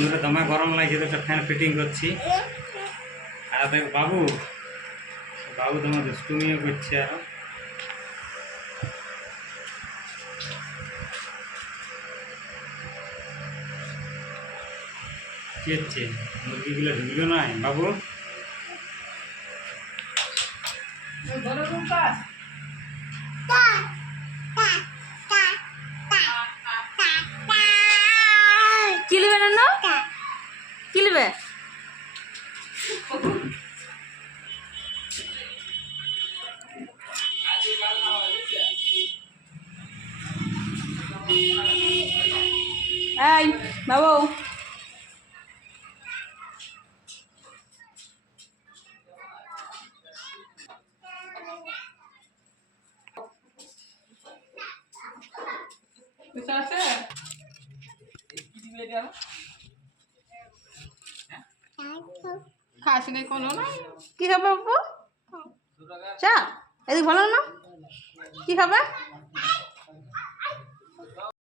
বন্ধুরা দমে গরম লাগছে তো একটা ফ্যান ফিটিং করছি। আর দেখ বাবু বাবু তোমার দুষ্টুমিও করছে আরো। কি হচ্ছে মুরগিগুলো ঢুকলো না বাবু? কি লিবে না কি লিবে? এই বাবু খাস নাই কোনো না কি হবে বাবু? চা এদিকে ভালো না কি হবে?